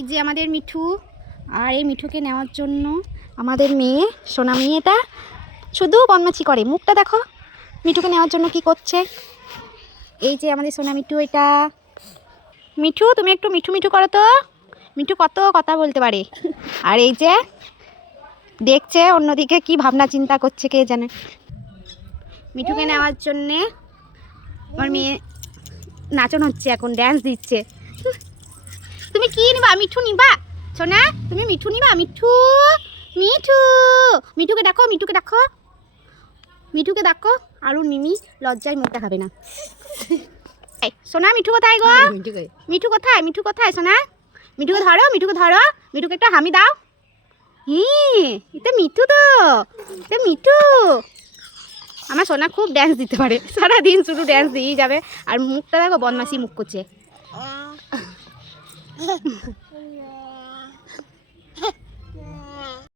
এই যে আমাদের মিঠু, আর এই মিঠুকে নেওয়ার জন্য আমাদের মেয়ে, সোনা মেয়েটা শুধু বদমাইশি করে। মুখটা দেখো, মিঠুকে নেওয়ার জন্য কি করছে। এই যে আমাদের সোনা মিঠু, এটা মিঠু, তুমি একটু মিঠু মিঠু করো তো। মিঠু কত কথা বলতে পারে। আর এই যে দেখছে অন্যদিকে, কি ভাবনা চিন্তা করছে কে জানে। মিঠুকে নেওয়ার জন্যে আমার মেয়ে নাচন হচ্ছে, এখন ড্যান্স দিচ্ছে। তুমি কি নিবা? মিঠু নিবা সোনা? তুমি মিঠু নিবা? মিঠু মিঠু, মিঠুকে ডাকো, মিঠুকে ডাকো, মিঠুকে ডাকো। আর মিমি লজ্জায় মুখ দেখাবে না। সোনা মিঠু কোথায় গো? মিঠু কোথায়? মিঠু কোথায় সোনা? মিঠুকে ধরো, মিঠুকে ধরো, মিঠুকে একটা হামি দাও। এটা মিঠু তো, এটা মিঠু। আমার সোনা খুব ড্যান্স দিতে পারে, সারাদিন শুধু ড্যান্স দিয়েই যাবে। আর মুখটা দেখো, বদমাসি মুখ করছে।